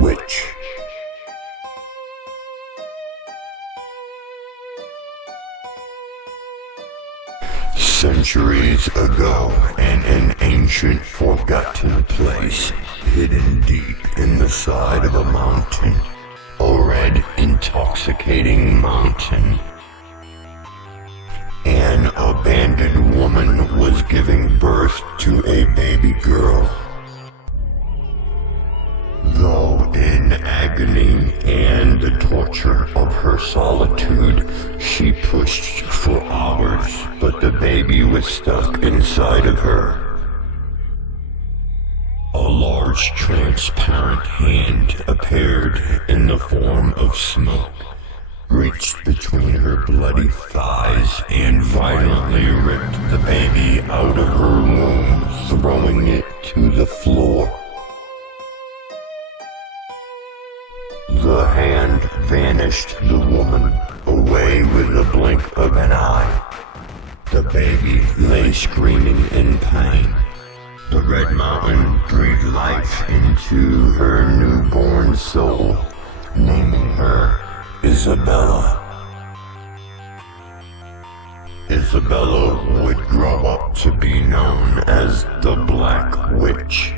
Witch. Centuries ago, in an ancient forgotten place, hidden deep in the side of a mountain, a red, intoxicating mountain, an abandoned woman was giving birth to a baby girl. Though in agony and the torture of her solitude, she pushed for hours, but the baby was stuck inside of her. A large transparent hand appeared in the form of smoke, reached between her bloody thighs and violently ripped the baby out of her womb, throwing it to the floor. The hand vanished the woman away with the blink of an eye. The baby lay screaming in pain. The Red Mountain breathed life into her newborn soul, naming her Isabella. Isabella would grow up to be known as the Black Witch.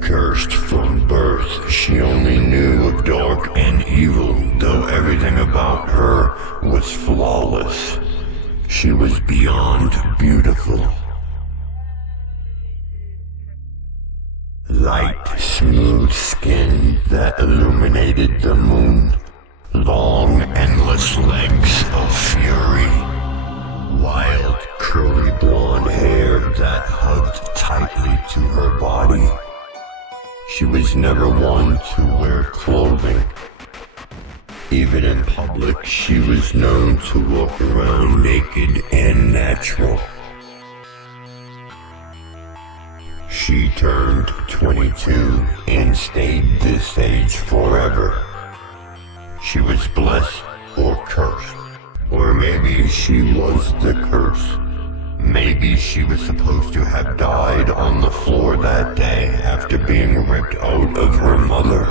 Cursed from birth, she only knew of dark and evil, though everything about her was flawless. She was beyond beautiful. Light, smooth skin that illuminated the moon. Long, endless legs of fury. Wild, curly blonde hair that hugged tightly to her body. She was never one to wear clothing. Even in public, she was known to walk around naked and natural. She turned 22 and stayed this age forever. She was blessed or cursed, or maybe she was the curse. Maybe she was supposed to have died on the floor that day after being ripped out of her mother.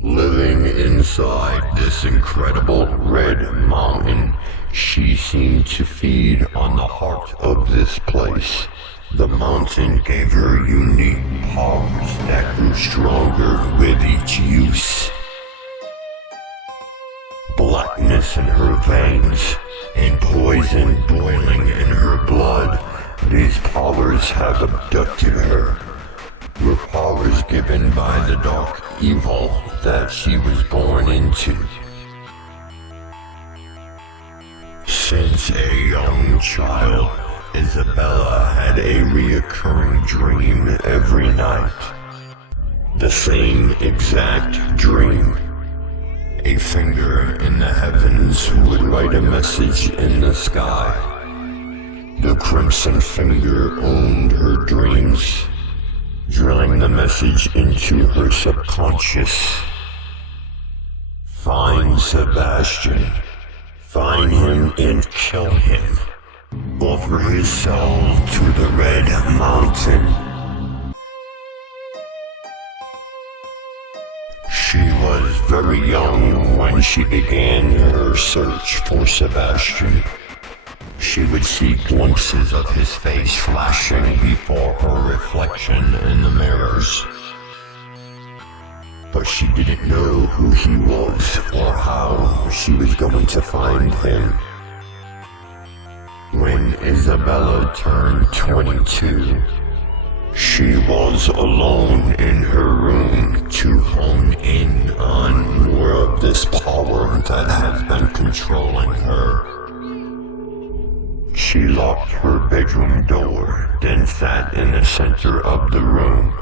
Living inside this incredible red mountain, she seemed to feed on the heart of this place. The mountain gave her unique powers that grew stronger with each use. Blackness in her veins, and poison boiling in her blood. These powers have abducted her. Were powers given by the dark evil that she was born into. Since a young child, Isabella had a reoccurring dream every night. The same exact dream. A finger in the heavens would write a message in the sky. The crimson finger owned her dreams, drilling the message into her subconscious. Find Sebastian. Find him and kill him. Offer his soul to the Red Mountain. She was very young when she began her search for Sebastian. She would see glimpses of his face flashing before her reflection in the mirrors. But she didn't know who he was or how she was going to find him. When Isabella turned 22, she was alone in her room to hone in on more of this power that has been controlling her. She locked her bedroom door, then sat in the center of the room.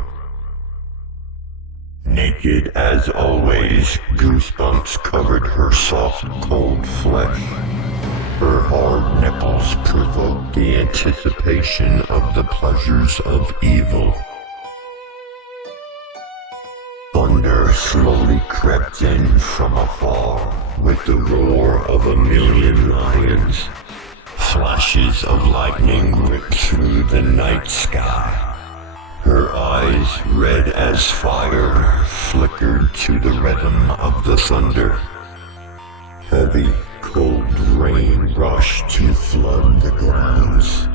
Naked as always, goosebumps covered her soft, cold flesh. Her hard nipples provoked the anticipation of the pleasures of evil. Thunder slowly crept in from afar with the roar of a million lions. Flashes of lightning ripped through the night sky. Her eyes, red as fire, flickered to the rhythm of the thunder. Heavy, cold rain rushed to flood the grounds.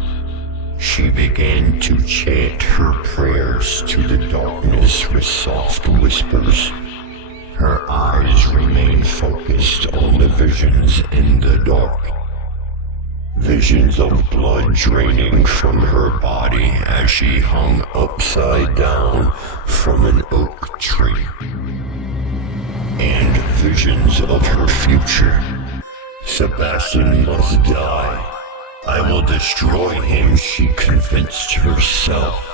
She began to chant her prayers to the darkness with soft whispers. Her eyes remained focused on the visions in the dark. Visions of blood draining from her body as she hung upside down from an oak tree. And visions of her future. Sebastian must die. I will destroy him, she convinced herself.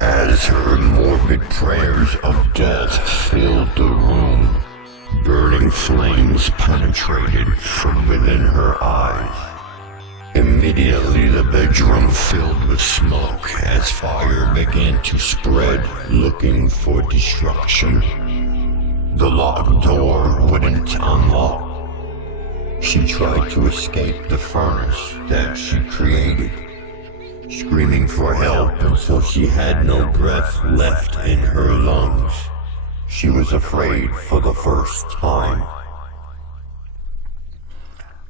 As her morbid prayers of death filled the room, burning flames penetrated from within her eyes. Immediately the bedroom filled with smoke as fire began to spread, looking for destruction. The locked door wouldn't unlock. She tried to escape the furnace that she created, screaming for help until she had no breath left in her lungs. She was afraid for the first time.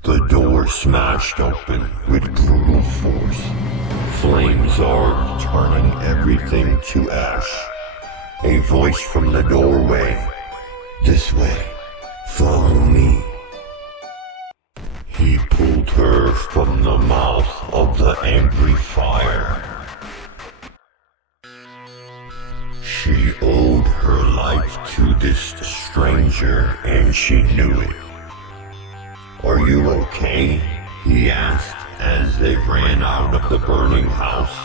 The door smashed open with brutal force. Flames are turning everything to ash. A voice from the doorway. This way. Follow me. He pulled her from the mouth of the angry fire. She owed her life to this stranger, and she knew it. Are you okay? He asked as they ran out of the burning house.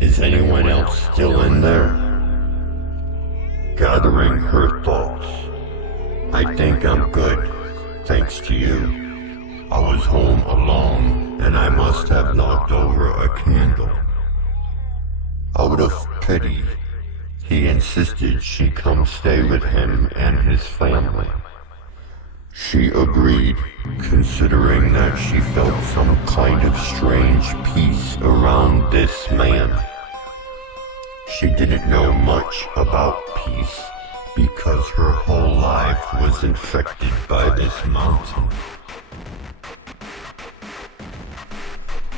Is anyone else still in there? Gathering her thoughts. I think I'm good, thanks to you. I was home alone, and I must have knocked over a candle. Out of pity, he insisted she come stay with him and his family. She agreed, considering that she felt some kind of strange peace around this man. She didn't know much about peace because her whole life was infected by this mountain.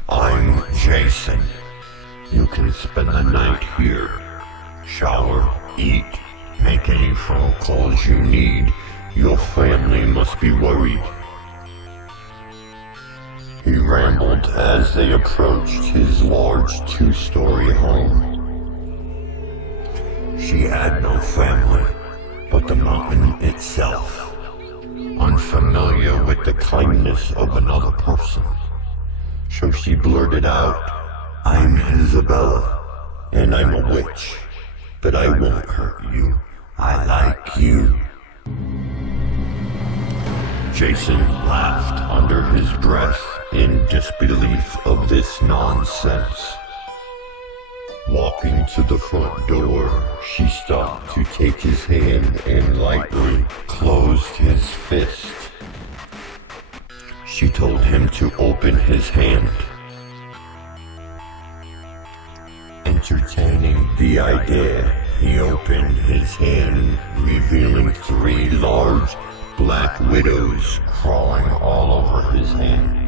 I'm Jason. You can spend the night here. Shower, eat, make any phone calls you need. Your family must be worried. He rambled as they approached his large two-story home. She had no family, but the mountain itself, unfamiliar with the kindness of another person. So she blurted out, I'm Isabella, and I'm a witch, but I won't hurt you. I like you. Jason laughed under his breath in disbelief of this nonsense. Walking to the front door, she stopped to take his hand and lightly closed his fist. She told him to open his hand. Entertaining the idea, he opened his hand, revealing 3 large black widows crawling all over his hand.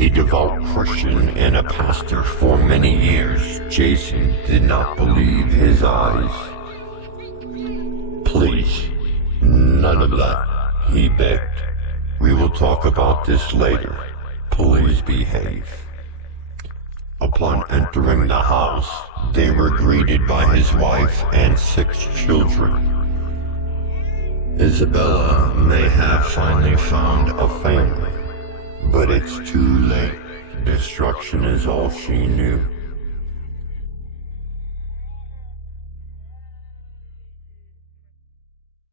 A devout Christian and a pastor for many years, Jason did not believe his eyes. Please, none of that, he begged. We will talk about this later. Please behave. Upon entering the house, they were greeted by his wife and 6 children. Isabella may have finally found a family, but it's too late. Destruction is all she knew.